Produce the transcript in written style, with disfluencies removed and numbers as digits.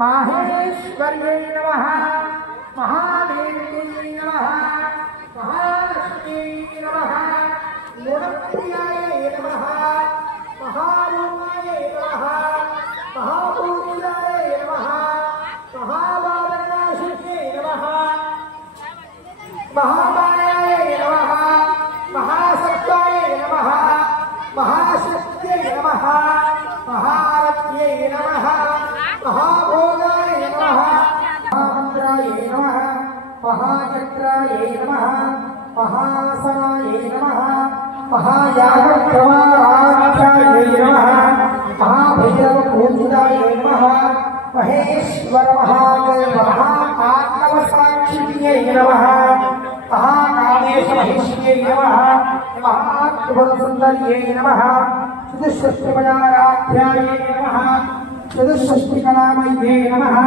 माहेश्वर्यै नमः महादेव्यै नमः महालक्ष्म्यै नमः गुणप्रियायै नमः महारूपायै नमः महापूज्यायै नमः महाभावनाशिन्यै नमः महामायायै नमः महासत्त्वायै नमः महाशक्त्यै नमः महारत्यै नमः महाभोगाय नमः महामन्त्राय नमः महाचक्राय नमः महासनाय नमः महायागप्रवाराक्षाय नमः महाभैरवपूजिताय नमः महेश्वर महादेव महाकालवसाक्षिण्यै नमः महाकामेशमहिष्यै नमः महात्रिपुरसुन्दर्यै नमः चतुष्षष्टिमयाराध्यायै नमः चतुष्षष्टिकलामये नमः।